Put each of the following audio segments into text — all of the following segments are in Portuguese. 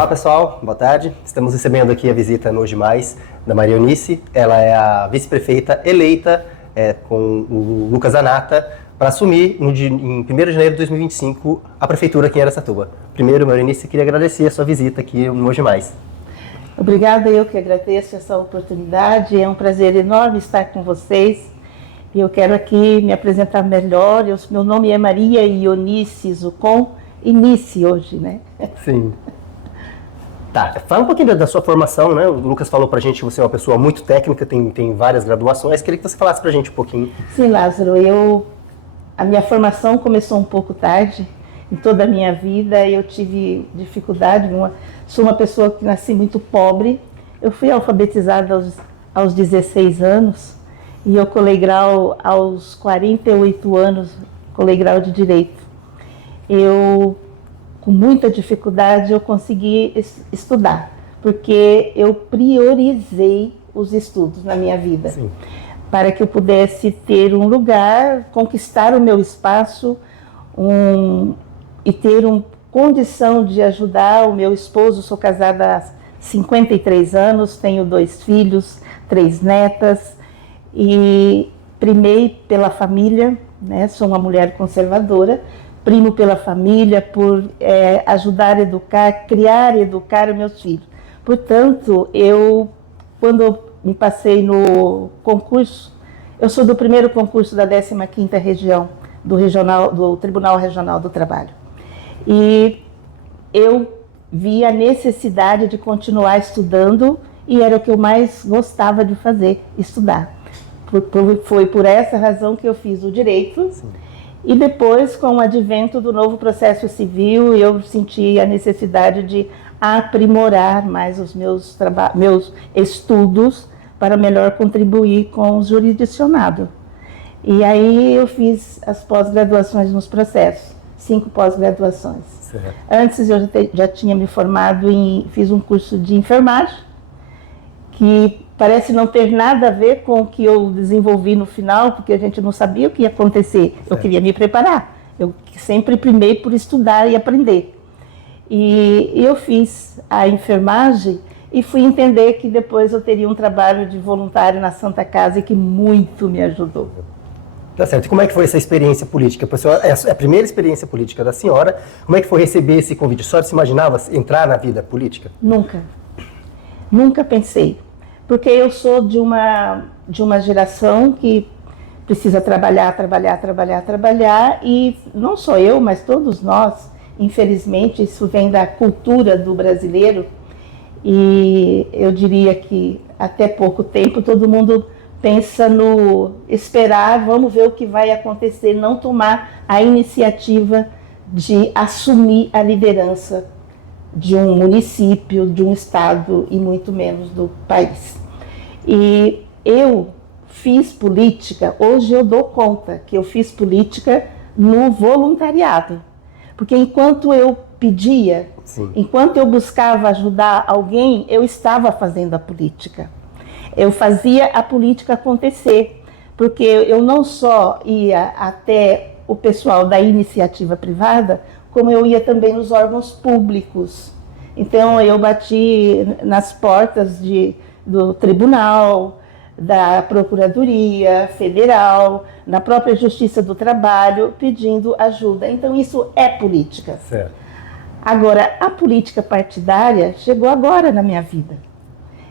Olá pessoal, boa tarde. Estamos recebendo aqui a visita no Hoje Mais da Maria Eunice. Ela é a vice-prefeita eleita com o Lucas Zanata para assumir em 1º de janeiro de 2025 a prefeitura aqui em Araçatuba. Primeiro, Maria Eunice, queria agradecer a sua visita aqui no Hoje Mais. Obrigada, eu que agradeço essa oportunidade. É um prazer enorme estar com vocês. Eu quero aqui me apresentar melhor. Meu nome é Maria Eunice Zucon, Inice hoje, né? Sim. Tá, fala um pouquinho da sua formação, né? O Lucas falou pra gente que você é uma pessoa muito técnica, tem várias graduações. Queria que você falasse pra gente um pouquinho. Sim, Lázaro, a minha formação começou um pouco tarde. Em toda a minha vida eu tive dificuldade. Sou uma pessoa que nasci muito pobre. Eu fui alfabetizada aos 16 anos e eu colei grau aos 48 anos, colei grau de Direito. Com muita dificuldade, eu consegui estudar, porque eu priorizei os estudos na minha vida. Sim. Para que eu pudesse ter um lugar, conquistar o meu espaço e ter uma condição de ajudar o meu esposo. Sou casada há 53 anos, tenho 2 filhos, 3 netas e primei pela família, né? Sou uma mulher conservadora. Primo pela família, por ajudar a educar, criar e educar os meus filhos. Portanto, quando eu me passei no concurso, eu sou do primeiro concurso da 15ª região, do Tribunal Regional do Trabalho. E eu vi a necessidade de continuar estudando e era o que eu mais gostava de fazer, estudar. Foi por essa razão que eu fiz o Direito. Sim. E depois, com o advento do novo processo civil, eu senti a necessidade de aprimorar mais os meus estudos para melhor contribuir com o jurisdicionado. E aí eu fiz as pós-graduações nos processos, 5 pós-graduações. Antes eu já tinha me formado fiz um curso de enfermagem, que parece não ter nada a ver com o que eu desenvolvi no final, porque a gente não sabia o que ia acontecer. Certo. Eu queria me preparar. Eu sempre primei por estudar e aprender. E eu fiz a enfermagem e fui entender que depois eu teria um trabalho de voluntário na Santa Casa e que muito me ajudou. Tá certo. E como é que foi essa experiência política? É a primeira experiência política da senhora. Como é que foi receber esse convite? A senhora se imaginava entrar na vida política? Nunca. Nunca pensei. Porque eu sou de uma geração que precisa trabalhar, e não só eu, mas todos nós, infelizmente, isso vem da cultura do brasileiro, e eu diria que até pouco tempo todo mundo pensa no esperar, vamos ver o que vai acontecer, não tomar a iniciativa de assumir a liderança de um município, de um estado e muito menos do país. E eu fiz política, hoje eu dou conta que eu fiz política no voluntariado. Porque enquanto eu pedia, sim, enquanto eu buscava ajudar alguém, eu estava fazendo a política. Eu fazia a política acontecer, porque eu não só ia até o pessoal da iniciativa privada, como eu ia também nos órgãos públicos. Então eu bati nas portas do Tribunal, da Procuradoria Federal, na própria Justiça do Trabalho, pedindo ajuda. Então isso é política. Certo. Agora, a política partidária chegou agora na minha vida.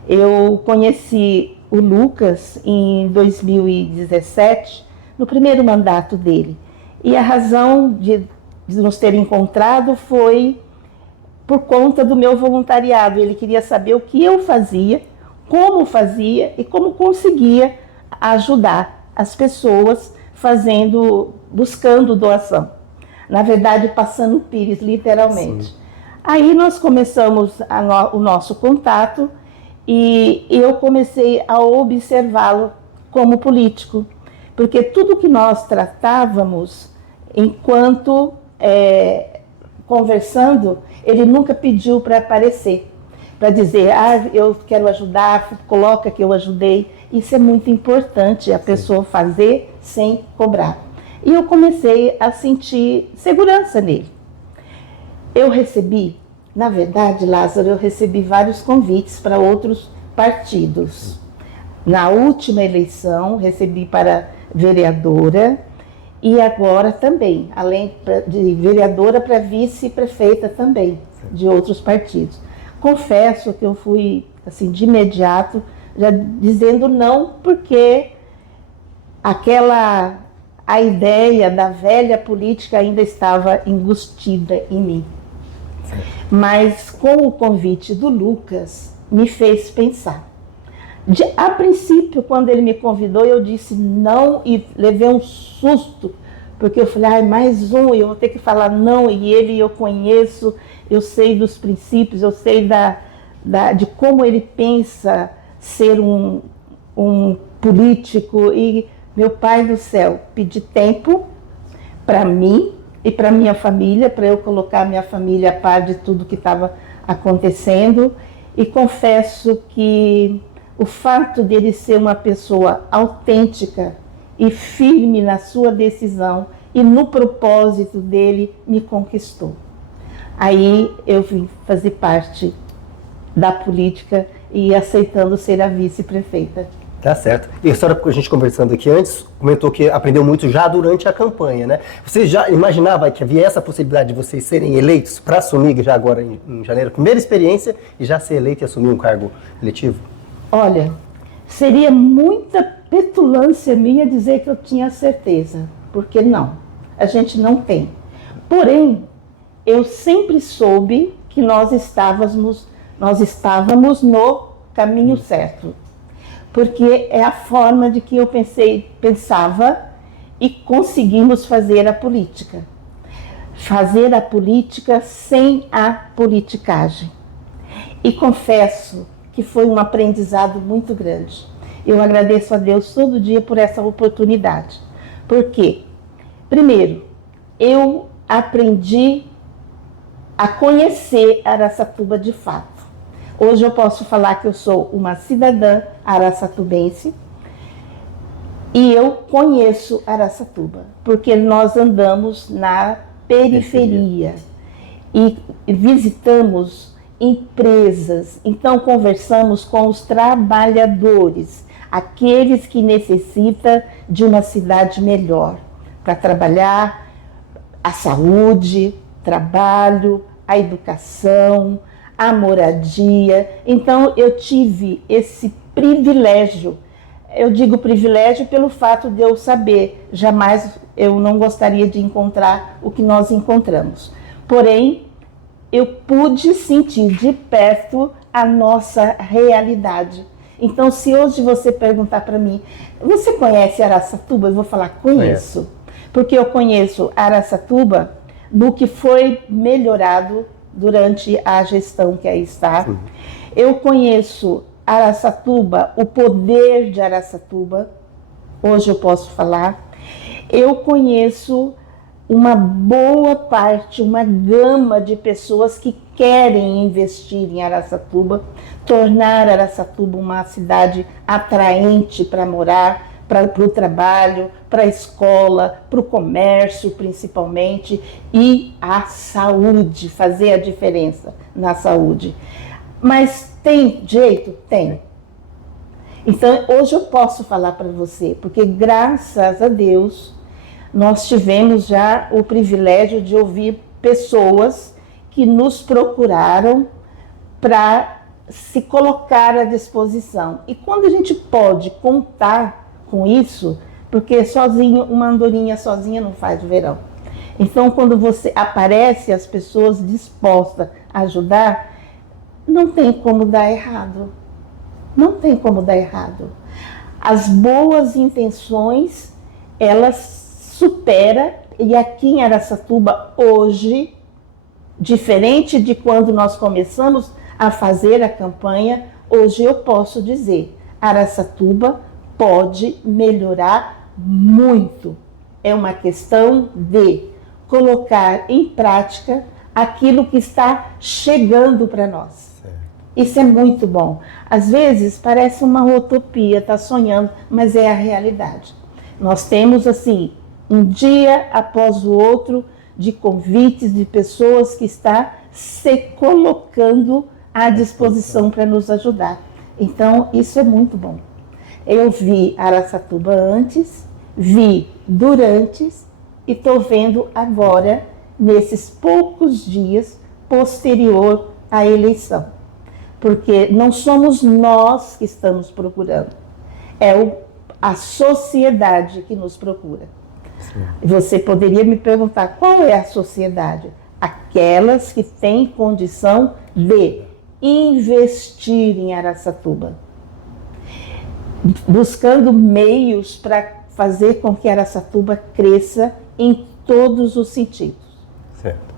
Eu conheci o Lucas em 2017, no primeiro mandato dele. E a razão de nos ter encontrado foi por conta do meu voluntariado. Ele queria saber o que eu fazia, como fazia e como conseguia ajudar as pessoas buscando doação. Na verdade, passando o pires, literalmente. Sim. Aí nós começamos o nosso contato e eu comecei a observá-lo como político, porque tudo que nós tratávamos enquanto conversando, ele nunca pediu para aparecer, para dizer, eu quero ajudar, coloca que eu ajudei. Isso é muito importante, a pessoa fazer sem cobrar. E eu comecei a sentir segurança nele. Eu recebi Na verdade, Lázaro, eu recebi vários convites para outros partidos. Na última eleição, recebi para vereadora e agora também, além de vereadora, para vice-prefeita também, de outros partidos. Confesso que eu fui, assim, de imediato, já dizendo não, porque a ideia da velha política ainda estava embustida em mim. Mas com o convite do Lucas, me fez pensar. A princípio, quando ele me convidou, eu disse não e levei um susto, porque eu falei, mais um, eu vou ter que falar não, e ele eu conheço, eu sei dos princípios, eu sei de como ele pensa ser um político, e meu pai do céu, pedi tempo para mim e para minha família, para eu colocar minha família a par de tudo que estava acontecendo, e confesso que o fato dele ser uma pessoa autêntica e firme na sua decisão e no propósito dele me conquistou. Aí eu vim fazer parte da política e aceitando ser a vice-prefeita. Tá certo. E a senhora, a gente conversando aqui antes, comentou que aprendeu muito já durante a campanha, né? Você já imaginava que havia essa possibilidade de vocês serem eleitos para assumir já agora em janeiro, primeira experiência, e já ser eleito e assumir um cargo eletivo? Olha, seria muita petulância minha dizer que eu tinha certeza, porque não, a gente não tem. Porém, eu sempre soube que nós estávamos no caminho certo, porque é a forma de que eu pensava e conseguimos fazer a política. Fazer a política sem a politicagem. E confesso que foi um aprendizado muito grande. Eu agradeço a Deus todo dia por essa oportunidade. Por quê? Primeiro, eu aprendi a conhecer Araçatuba de fato. Hoje eu posso falar que eu sou uma cidadã araçatubense e eu conheço Araçatuba, porque nós andamos na periferia e visitamos empresas, então conversamos com os trabalhadores, aqueles que necessitam de uma cidade melhor para trabalhar, a saúde, trabalho, a educação, a moradia. Então eu tive esse privilégio. Eu digo privilégio pelo fato de eu saber, jamais eu não gostaria de encontrar o que nós encontramos. Porém, eu pude sentir de perto a nossa realidade. Então, se hoje você perguntar para mim, você conhece Araçatuba? Eu vou falar, conheço. Porque eu conheço Araçatuba no que foi melhorado durante a gestão que aí está. Sim. Eu conheço Araçatuba, o poder de Araçatuba, hoje eu posso falar. Eu conheço uma boa parte, uma gama de pessoas que querem investir em Araçatuba, tornar Araçatuba uma cidade atraente para morar, para o trabalho, para a escola, para o comércio principalmente, e a saúde, fazer a diferença na saúde. Mas tem jeito? Tem. Então, hoje eu posso falar para você, porque graças a Deus, nós tivemos já o privilégio de ouvir pessoas que nos procuraram para se colocar à disposição. E quando a gente pode contar com isso, porque sozinho, uma andorinha sozinha não faz o verão. Então, quando você aparece, as pessoas dispostas a ajudar, não tem como dar errado. Não tem como dar errado. As boas intenções, elas supera, e aqui em Araçatuba hoje, diferente de quando nós começamos a fazer a campanha, hoje eu posso dizer, Araçatuba pode melhorar muito. É uma questão de colocar em prática aquilo que está chegando para nós. Isso é muito bom. Às vezes parece uma utopia, está sonhando, mas é a realidade. Nós temos assim, um dia após o outro, de convites de pessoas que está se colocando à disposição para nos ajudar. Então, isso é muito bom. Eu vi Araçatuba antes, vi durante e estou vendo agora, nesses poucos dias posterior à eleição. Porque não somos nós que estamos procurando, é a sociedade que nos procura. Sim. Você poderia me perguntar, qual é a sociedade? Aquelas que têm condição de investir em Araçatuba, buscando meios para fazer com que Araçatuba cresça em todos os sentidos. Certo.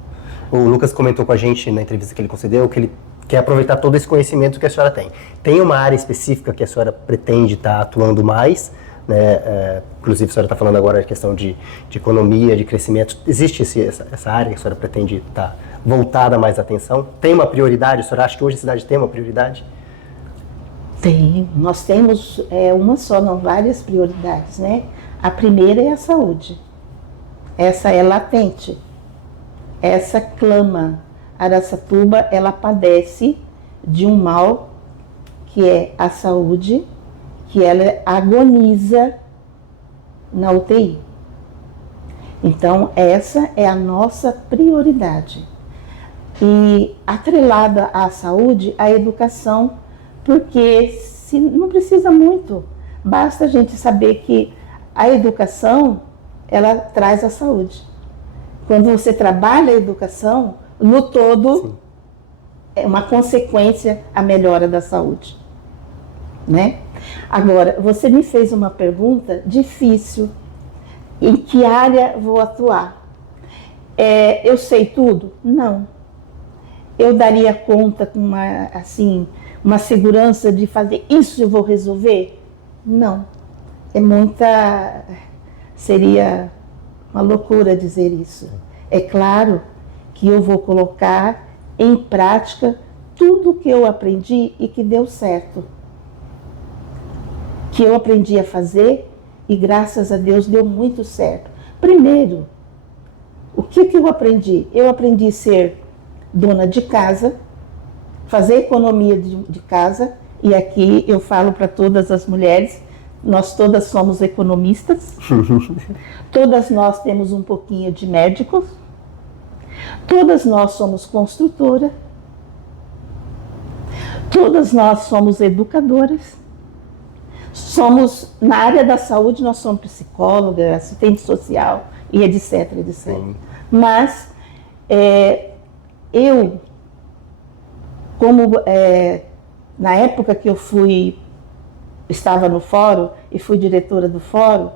O Lucas comentou com a gente na entrevista que ele concedeu que ele quer aproveitar todo esse conhecimento que a senhora tem. Tem uma área específica que a senhora pretende estar atuando mais, né? Inclusive a senhora está falando agora da questão de economia, de crescimento. Existe essa área que a senhora pretende estar voltada mais à atenção? Tem uma prioridade? A senhora acha que hoje a cidade tem uma prioridade? Tem. Nós temos uma só, não várias prioridades, né? A primeira é a saúde. Essa é latente. Essa clama. Araçatuba, ela padece de um mal que é a saúde, que ela agoniza na UTI. Então, essa é a nossa prioridade. E atrelada à saúde, a educação, porque não precisa muito, basta a gente saber que a educação, ela traz a saúde. Quando você trabalha a educação, no todo, sim, é uma consequência a melhora da saúde, né? Agora, você me fez uma pergunta difícil, em que área vou atuar? Eu sei tudo? Não. Eu daria conta com uma segurança de fazer isso eu vou resolver? Não. Seria uma loucura dizer isso. É claro que eu vou colocar em prática tudo que eu aprendi e que deu certo. Que eu aprendi a fazer e graças a Deus deu muito certo. Primeiro, o que eu aprendi? Eu aprendi a ser dona de casa, fazer economia de casa, e aqui eu falo para todas as mulheres, nós todas somos economistas, todas nós temos um pouquinho de médicos, todas nós somos construtora, todas nós somos educadoras, na área da saúde nós somos psicóloga, assistente social e etc, etc. Sim. Mas na época que eu estava no fórum e fui diretora do fórum,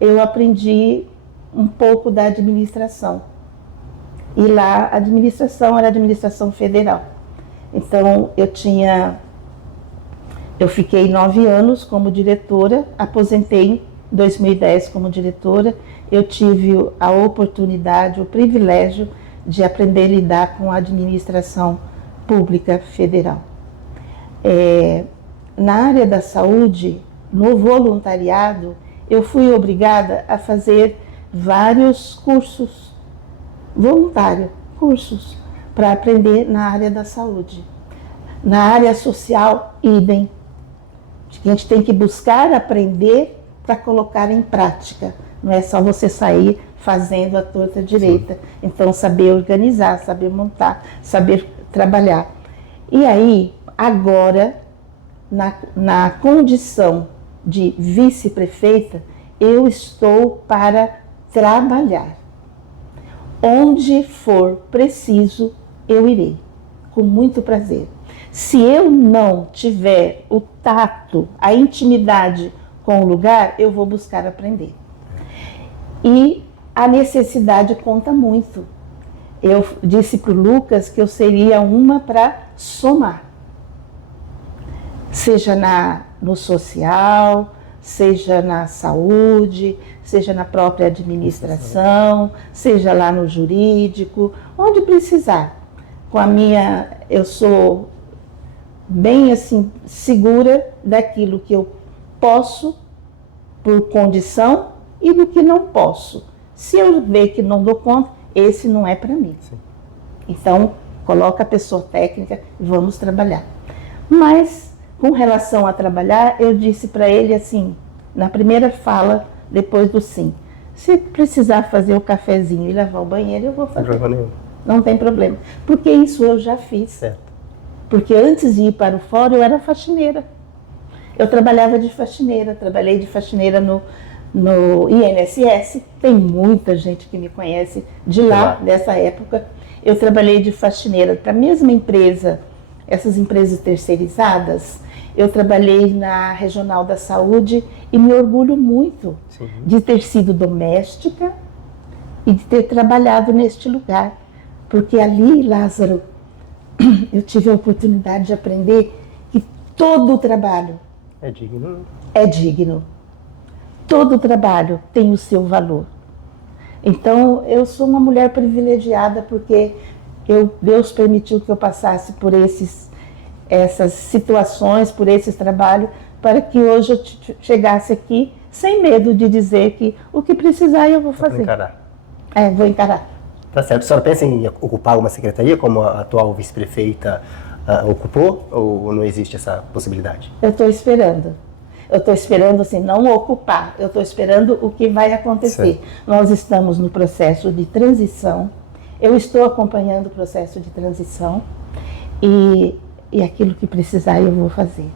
eu aprendi um pouco da administração. E lá a administração era a administração federal. Então eu fiquei 9 anos como diretora, aposentei em 2010 como diretora. Eu tive a oportunidade, o privilégio de aprender a lidar com a administração pública federal. Na área da saúde, no voluntariado, eu fui obrigada a fazer vários cursos voluntários, para aprender na área da saúde. Na área social, idem. A gente tem que buscar aprender para colocar em prática. Não é só você sair fazendo a torta direita. Sim. Então, saber organizar, saber montar, saber trabalhar. E aí, agora, na condição de vice-prefeita, eu estou para trabalhar. Onde for preciso, eu irei, com muito prazer. Se eu não tiver o tato, a intimidade com o lugar, eu vou buscar aprender. E a necessidade conta muito. Eu disse para o Lucas que eu seria uma para somar. Seja no social, seja na saúde, seja na própria administração, seja lá no jurídico, onde precisar. Eu sou bem assim, segura daquilo que eu posso por condição e do que não posso. Se eu ver que não dou conta, esse não é para mim. Sim. Então, coloca a pessoa técnica e vamos trabalhar. Mas, com relação a trabalhar, eu disse para ele assim, na primeira fala, depois do sim, se precisar fazer o cafezinho e lavar o banheiro, eu vou fazer. Não tem problema nenhum. Não tem problema. Porque isso eu já fiz. Certo. Porque antes de ir para o fórum, eu era faxineira. Eu trabalhava de faxineira, trabalhei de faxineira no INSS. Tem muita gente que me conhece de lá, dessa época. Eu trabalhei de faxineira para a mesma empresa, essas empresas terceirizadas. Eu trabalhei na Regional da Saúde e me orgulho muito de ter sido doméstica e de ter trabalhado neste lugar. Porque ali, Lázaro, eu tive a oportunidade de aprender que todo o trabalho é digno. É digno. Todo trabalho tem o seu valor. Então, eu sou uma mulher privilegiada porque Deus permitiu que eu passasse por essas situações, por esses trabalhos, para que hoje eu chegasse aqui sem medo de dizer que o que precisar eu vou fazer. Vou encarar. Vou encarar. Tá certo. A senhora pensa em ocupar alguma secretaria, como a atual vice-prefeita ocupou, ou não existe essa possibilidade? Eu estou esperando. Eu estou esperando, assim, não ocupar. Eu estou esperando o que vai acontecer. Certo. Nós estamos no processo de transição. Eu estou acompanhando o processo de transição. E aquilo que precisar eu vou fazer.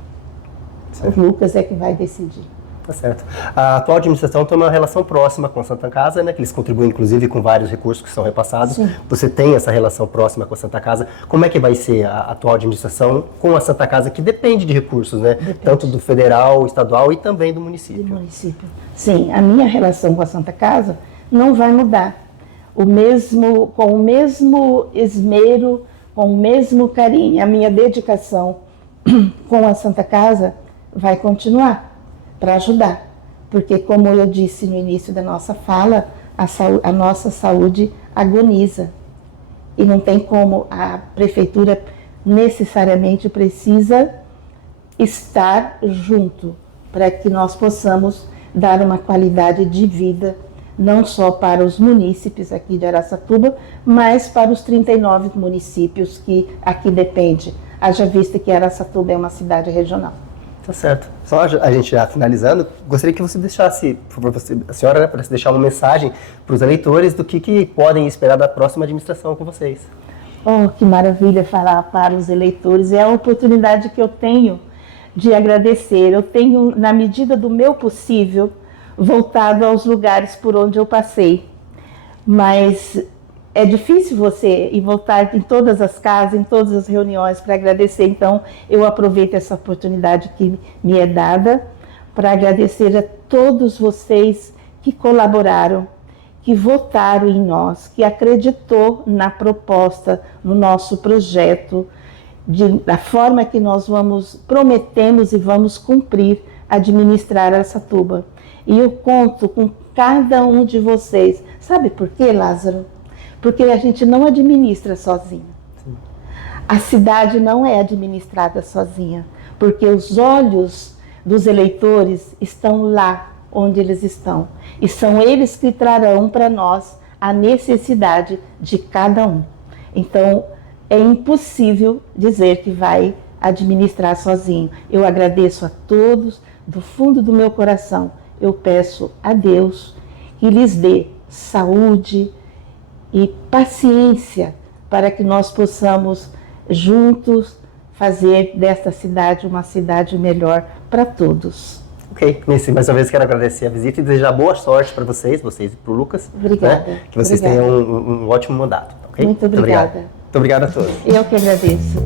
Certo. O Lucas é que vai decidir. Tá certo. A atual administração tem uma relação próxima com a Santa Casa, né? Que eles contribuem, inclusive, com vários recursos que são repassados. Sim. Você tem essa relação próxima com a Santa Casa. Como é que vai ser a atual administração com a Santa Casa, que depende de recursos, né? Depende. Tanto do federal, estadual e também do município. Do município. Sim, a minha relação com a Santa Casa não vai mudar. Com o mesmo esmero, com o mesmo carinho, a minha dedicação com a Santa Casa vai continuar. Para ajudar, porque como eu disse no início da nossa fala, a nossa saúde agoniza e não tem como, a prefeitura necessariamente precisa estar junto para que nós possamos dar uma qualidade de vida não só para os munícipes aqui de Araçatuba, mas para os 39 municípios que aqui depende, haja vista que Araçatuba é uma cidade regional. Tá certo. Só a gente já finalizando, gostaria que você deixasse, por favor, a senhora, né, para deixar uma mensagem para os eleitores do que podem esperar da próxima administração com vocês. Oh, que maravilha falar para os eleitores. É a oportunidade que eu tenho de agradecer. Eu tenho, na medida do meu possível, voltado aos lugares por onde eu passei. Mas é difícil você ir voltar em todas as casas, em todas as reuniões para agradecer. Então, eu aproveito essa oportunidade que me é dada para agradecer a todos vocês que colaboraram, que votaram em nós, que acreditou na proposta, no nosso projeto, da forma que nós prometemos e vamos cumprir administrar Araçatuba. E eu conto com cada um de vocês. Sabe por quê, Lázaro? Porque a gente não administra sozinho. Sim. A cidade não é administrada sozinha, porque os olhos dos eleitores estão lá onde eles estão. E são eles que trarão para nós a necessidade de cada um. Então, é impossível dizer que vai administrar sozinho. Eu agradeço a todos, do fundo do meu coração. Eu peço a Deus que lhes dê saúde e paciência para que nós possamos juntos fazer desta cidade uma cidade melhor para todos. Ok, Nice, mais uma vez quero agradecer a visita e desejar boa sorte para vocês e para o Lucas. Obrigada. Né? Que vocês tenham um ótimo mandato. Okay? Muito obrigada. Muito obrigado a todos. Eu que agradeço.